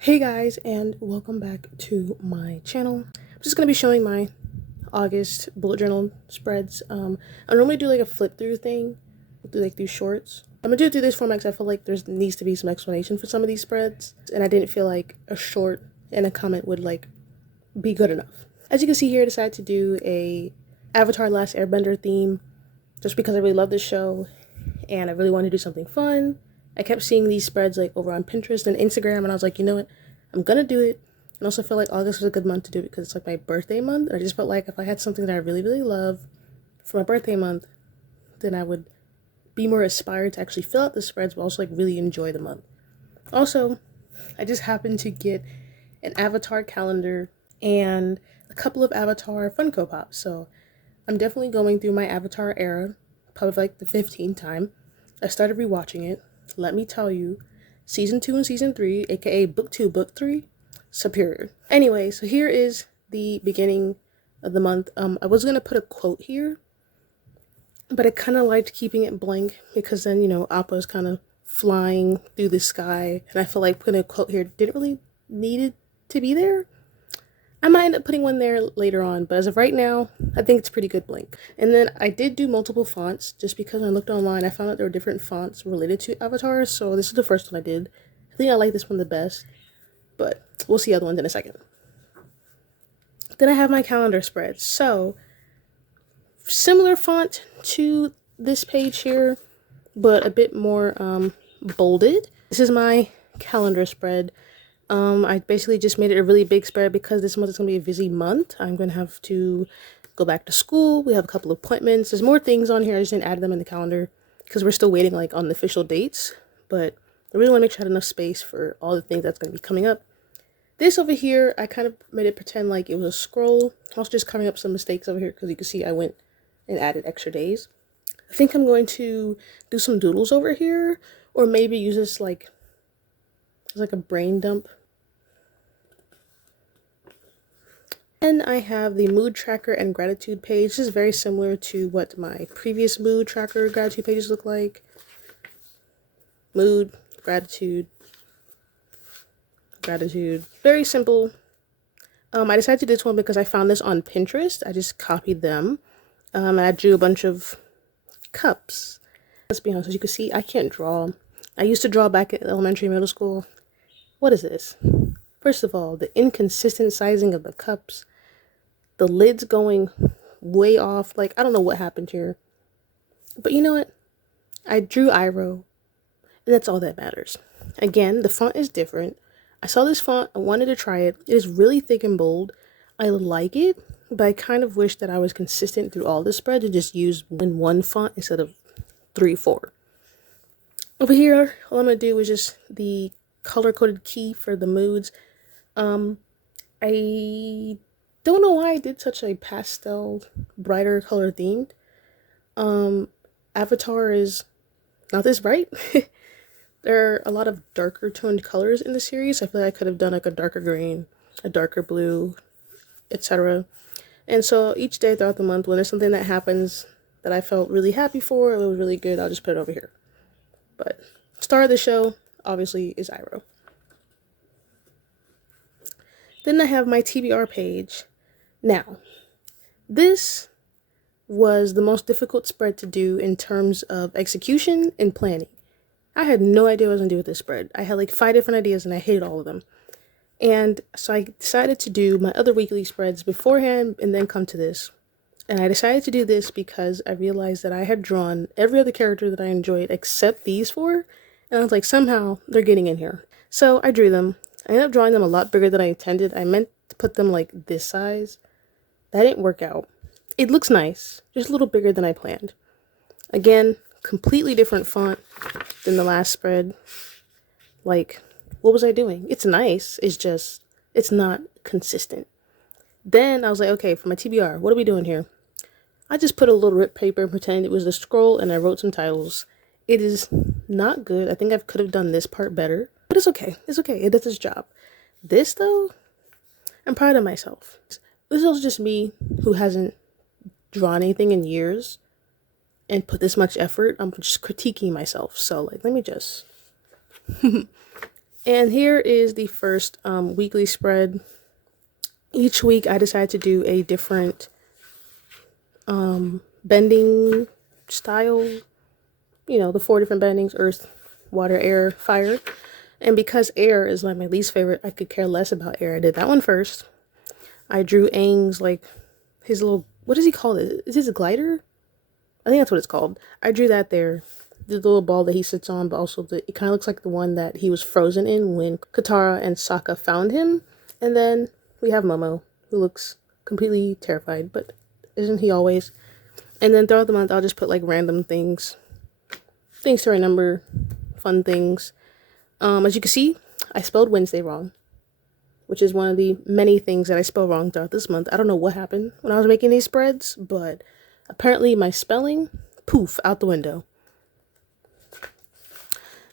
Hey guys, and welcome back to my channel. I'm just going to be showing my August bullet journal spreads. I normally do like a flip through thing, do like these shorts. I'm going to do it through this format because I feel like there needs to be some explanation for some of these spreads, and I didn't feel like a short and a comment would like be good enough. As you can see here, I decided to do a Avatar Last Airbender theme just because I really love this show and I really wanted to do something fun. I kept seeing these spreads like over on Pinterest and Instagram, and I was like, you know what, I'm gonna do it. And also feel like August was a good month to do it because it's like my birthday month. And I just felt like if I had something that I really, really love for my birthday month, then I would be more inspired to actually fill out the spreads, but also like really enjoy the month. Also, I just happened to get an Avatar calendar and a couple of Avatar Funko Pops. So I'm definitely going through my Avatar era, probably like the 15th time. I started rewatching it. Let me tell you, season 2 and season 3, aka book 2, book 3, superior. Anyway, so here is the beginning of the month. I was gonna put a quote here, but I kind of liked keeping it blank because then, you know, Appa's kind of flying through the sky, and I feel like putting a quote here didn't really need it to be there. I might end up putting one there later on, but as of right now, I think it's pretty good blank. And then I did do multiple fonts just because when I looked online, I found out there were different fonts related to avatars. So this is the first one I did. I think I like this one the best, but we'll see other ones in a second. Then I have my calendar spread. So similar font to this page here, but a bit more bolded. This is my calendar spread. I basically just made it a really big spread because this month is going to be a busy month. I'm going to have to go back to school. We have a couple of appointments. There's more things on here. I just didn't add them in the calendar because we're still waiting like on the official dates. But I really want to make sure I had enough space for all the things that's going to be coming up. This over here, I kind of made it pretend like it was a scroll. I was just covering up some mistakes over here because you can see I went and added extra days. I think I'm going to do some doodles over here, or maybe use this like a brain dump. Then I have the mood tracker and gratitude page. This is very similar to what my previous mood tracker gratitude pages look like. Mood, gratitude, gratitude. Very simple. I decided to do this one because I found this on Pinterest. I just copied them. And I drew a bunch of cups. Let's be honest, as you can see, I can't draw. I used to draw back at elementary, middle school. What is this? First of all, the inconsistent sizing of the cups. The lid's going way off. Like, I don't know what happened here. But you know what? I drew Iroh, and that's all that matters. Again, the font is different. I saw this font. I wanted to try it. It is really thick and bold. I like it, but I kind of wish that I was consistent through all the spreads and just use one font instead of 3, 4. Over here, all I'm going to do is just the color-coded key for the moods. I don't know why I did such a pastel, brighter color themed. Avatar is not this bright. There are a lot of darker toned colors in the series. I feel like I could have done like a darker green, a darker blue, etc. And so each day throughout the month, when there's something that happens that I felt really happy for, it was really good, I'll just put it over here. But star of the show, obviously, is Iroh. Then I have my TBR page. Now, this was the most difficult spread to do in terms of execution and planning. I had no idea what I was going to do with this spread. I had like 5 different ideas and I hated all of them. And so I decided to do my other weekly spreads beforehand and then come to this. And I decided to do this because I realized that I had drawn every other character that I enjoyed except these 4. And I was like, somehow they're getting in here. So I drew them. I ended up drawing them a lot bigger than I intended. I meant to put them like this size. That didn't work out. It looks nice, just a little bigger than I planned. Again, completely different font than the last spread. Like, what was I doing? It's nice, it's just, it's not consistent. Then I was like, okay, for my TBR, what are we doing here? I just put a little rip paper and pretended it was a scroll and I wrote some titles. It is not good. I think I could have done this part better, but it's okay. It's okay. It does its job. This though, I'm proud of myself. This is just me who hasn't drawn anything in years and put this much effort. I'm just critiquing myself. So like, let me just And here is the first weekly spread. Each week I decide to do a different bending style. You know, the 4 different bendings: earth, water, air, fire. And because air is like my least favorite, I could care less about air. I did that one first. I drew Aang's, like, his little, what does he call it? Is this a glider? I think that's what it's called. I drew that there. The little ball that he sits on, but also it kind of looks like the one that he was frozen in when Katara and Sokka found him. And then we have Momo, who looks completely terrified, but isn't he always? And then throughout the month, I'll just put like random things to remember, fun things. As you can see, I spelled Wednesday wrong, which is one of the many things that I spell wrong throughout this month. I don't know what happened when I was making these spreads, but apparently my spelling, poof, out the window.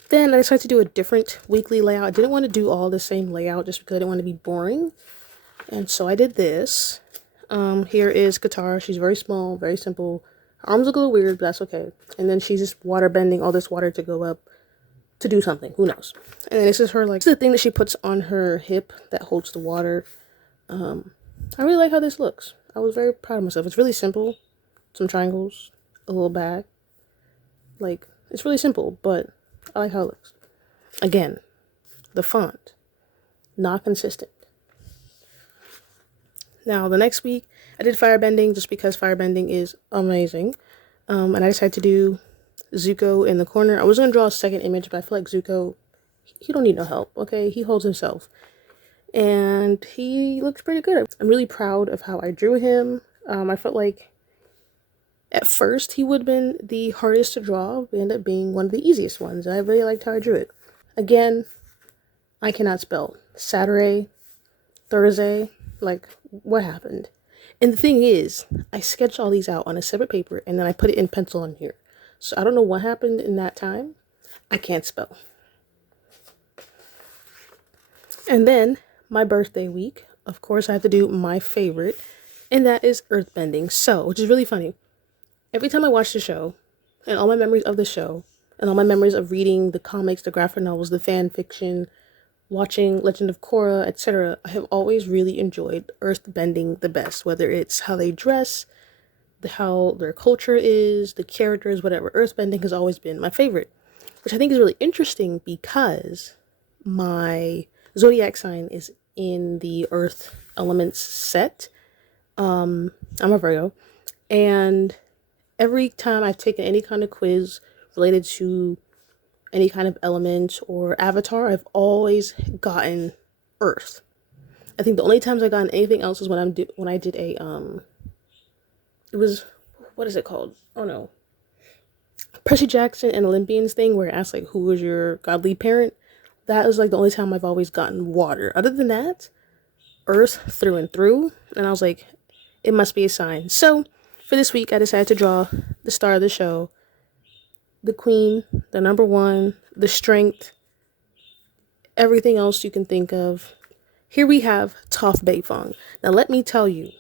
Then I decided to do a different weekly layout. I didn't want to do all the same layout just because I didn't want to be boring. And so I did this. Here is Katara. She's very small, very simple. Her arms look a little weird, but that's okay. And then she's just water bending all this water to go up to do something. Who knows? And then this is her, like, this is the thing that she puts on her hip that holds the water. I really like how this looks. I was very proud of myself. It's really simple. Some triangles, a little bag. Like, it's really simple, but I like how it looks. Again, the font, not consistent. Now, the next week, I did firebending just because firebending is amazing. And I decided to do Zuko in the corner. I was going to draw a second image, but I feel like Zuko, he don't need no help, okay? He holds himself. And he looks pretty good. I'm really proud of how I drew him. I felt like at first he would have been the hardest to draw, but ended up being one of the easiest ones. I really liked how I drew it. Again, I cannot spell. Saturday, Thursday, like, what happened? And the thing is, I sketched all these out on a separate paper and then I put it in pencil on here. So I don't know what happened in that time. I can't spell. And then my birthday week, of course, I have to do my favorite, and that is earthbending. So, which is really funny. Every time I watch the show, and all my memories of the show, and all my memories of reading the comics, the graphic novels, the fan fiction, watching Legend of Korra, etc., I have always really enjoyed earthbending the best. Whether it's how they dress, how their culture is, the characters, whatever. Earthbending has always been my favorite, which I think is really interesting because my zodiac sign is in the earth elements set. I'm a Virgo, and every time I've taken any kind of quiz related to any kind of element or avatar, I've always gotten earth. I think the only times I've gotten anything else is when I did a it was, what is it called? Oh no, Percy Jackson and Olympians thing where it asks like, who was your godly parent? That was like the only time I've always gotten water. Other than that, earth through and through. And I was like, it must be a sign. So for this week, I decided to draw the star of the show, the queen, the number one, the strength, everything else you can think of. Here we have Toph Beifong. Now let me tell you,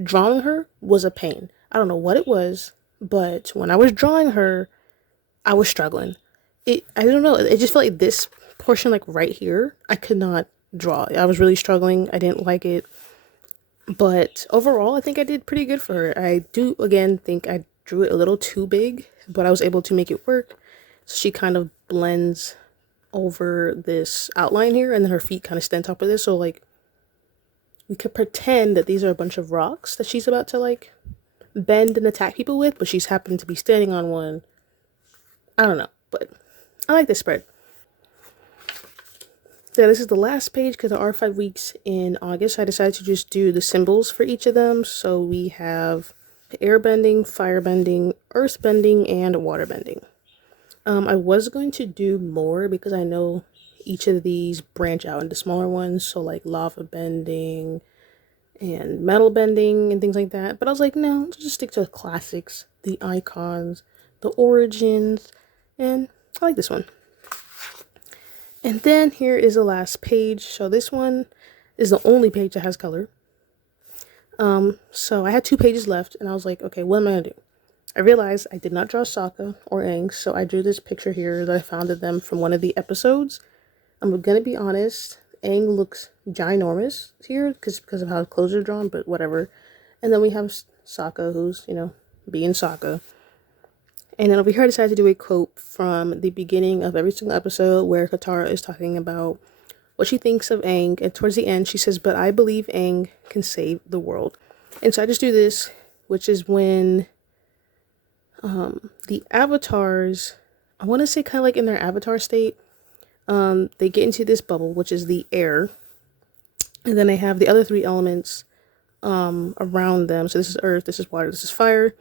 drawing her was a pain. I don't know what it was, but when I was drawing her, I was struggling. I don't know, it just felt like this portion, like right here, I could not draw. I was really struggling. I didn't like it. But overall, I think I did pretty good for her. I do, again, think I drew it a little too big, but I was able to make it work. So she kind of blends over this outline here, and then her feet kind of stand on top of this. So, like, we could pretend that these are a bunch of rocks that she's about to, like, bend and attack people with, but she's happened to be standing on one. I don't know, but I like this spread. So this is the last page because there are 5 weeks in August. I decided to just do the symbols for each of them. So we have airbending, firebending, earthbending, and waterbending. I was going to do more because I know each of these branch out into smaller ones, so like lava bending and metal bending and things like that, but I was like, no, let's just stick to the classics, the icons, the origins, and I like this one. And then here is the last page. So this one is the only page that has color. So I had 2 pages left and I was like, okay, what am I gonna do? I realized I did not draw Sokka or Aang, so I drew this picture here that I found of them from one of the episodes. I'm gonna be honest, Aang looks ginormous here because of how his clothes are drawn, but whatever. And then we have Sokka, who's, you know, being Sokka. And then over here I decided to do a quote from the beginning of every single episode where Katara is talking about what she thinks of Aang, and towards the end she says, "But I believe Aang can save the world." And so I just do this, which is when the avatars, I want to say kind of like in their avatar state, they get into this bubble, which is the air, and then they have the other three elements around them. So this is earth, this is water, this is fire.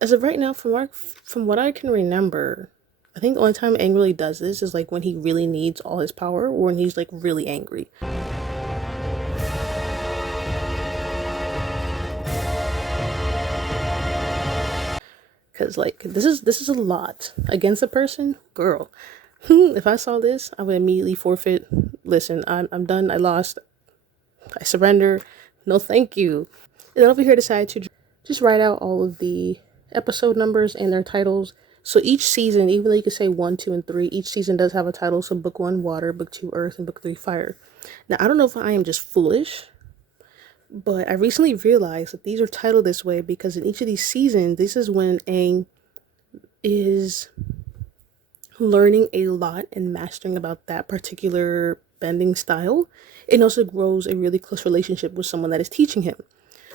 As of right now, from what I can remember, I think the only time Aang really does this is like when he really needs all his power, or when he's like really angry. Cause like this is a lot against a person, girl. If I saw this, I would immediately forfeit. Listen, I'm done. I lost. I surrender. No, thank you. And then over here, I decided to just write out all of the episode numbers and their titles. So each season, even though you could say 1, 2, and 3, each season does have a title. So book 1, water, book 2, earth, and book 3, fire. Now, I don't know if I am just foolish, but I recently realized that these are titled this way because in each of these seasons, this is when Aang is learning a lot and mastering about that particular bending style. It also grows a really close relationship with someone that is teaching him.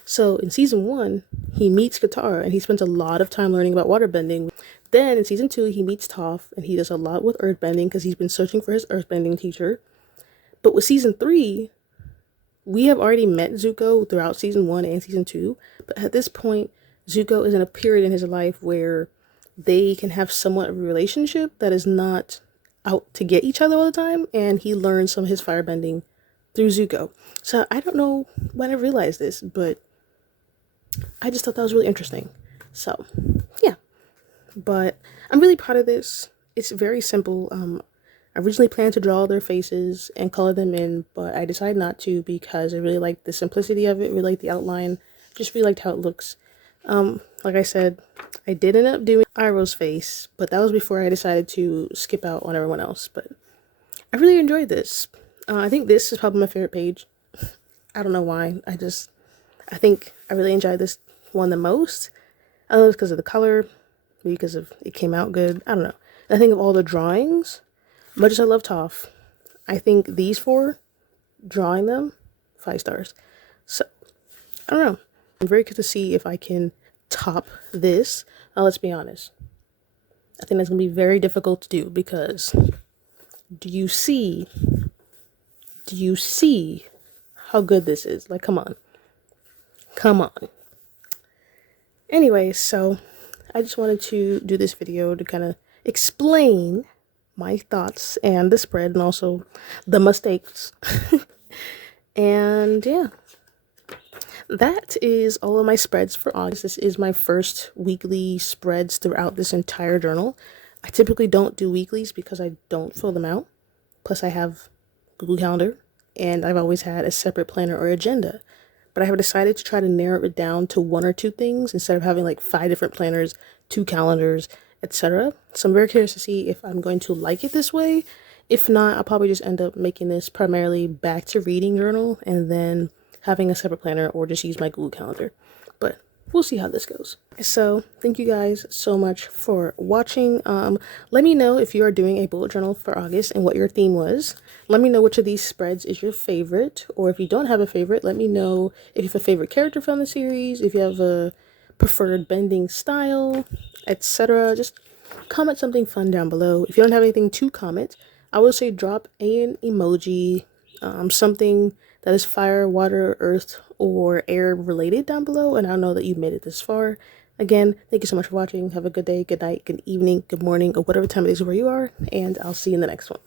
So in season 1, he meets Katara and he spends a lot of time learning about waterbending. Then in season 2, he meets Toph and he does a lot with earthbending because he's been searching for his earthbending teacher. But with season 3, we have already met Zuko throughout season 1 and season 2. But at this point, Zuko is in a period in his life where they can have somewhat of a relationship that is not out to get each other all the time. And he learns some of his firebending through Zuko. So I don't know when I realized this, but I just thought that was really interesting. So yeah, but I'm really proud of this. It's very simple. I originally planned to draw their faces and color them in, but I decided not to because I really liked the simplicity of it, really liked the outline, just really liked how it looks. Like I said, I did end up doing Iroh's face, but that was before I decided to skip out on everyone else. But I really enjoyed this. I think this is probably my favorite page. I don't know why. I think I really enjoyed this one the most. I don't know if it's because of the color, maybe because of it came out good. I don't know. And I think of all the drawings, much as I love Toph, I think these 4, drawing them, 5 stars. So, I don't know. I'm very curious to see if I can top this. Now, let's be honest. I think that's going to be very difficult to do because do you see how good this is? Like, come on. Come on. Anyway, so I just wanted to do this video to kind of explain my thoughts and the spread and also the mistakes. And yeah, that is all of my spreads for August. This is my first weekly spreads throughout this entire journal. I typically don't do weeklies because I don't fill them out. Plus I have Google Calendar and I've always had a separate planner or agenda. But I have decided to try to narrow it down to 1 or 2 things instead of having like 5 different planners, 2 calendars, etc. So I'm very curious to see if I'm going to like it this way. If not, I'll probably just end up making this primarily back to reading journal and then having a separate planner or just use my Google Calendar. But we'll see how this goes. So thank you guys so much for watching. Let me know if you are doing a bullet journal for August and what your theme was. Let me know which of these spreads is your favorite, or if you don't have a favorite, let me know if you have a favorite character from the series, if you have a preferred bending style, etc. Just comment something fun down below. If you don't have anything to comment, I would say drop an emoji, something that is fire, water, earth, or air related down below, and I'll know that you made it this far. Again, thank you so much for watching. Have a good day, good night, good evening, good morning, or whatever time it is where you are, and I'll see you in the next one.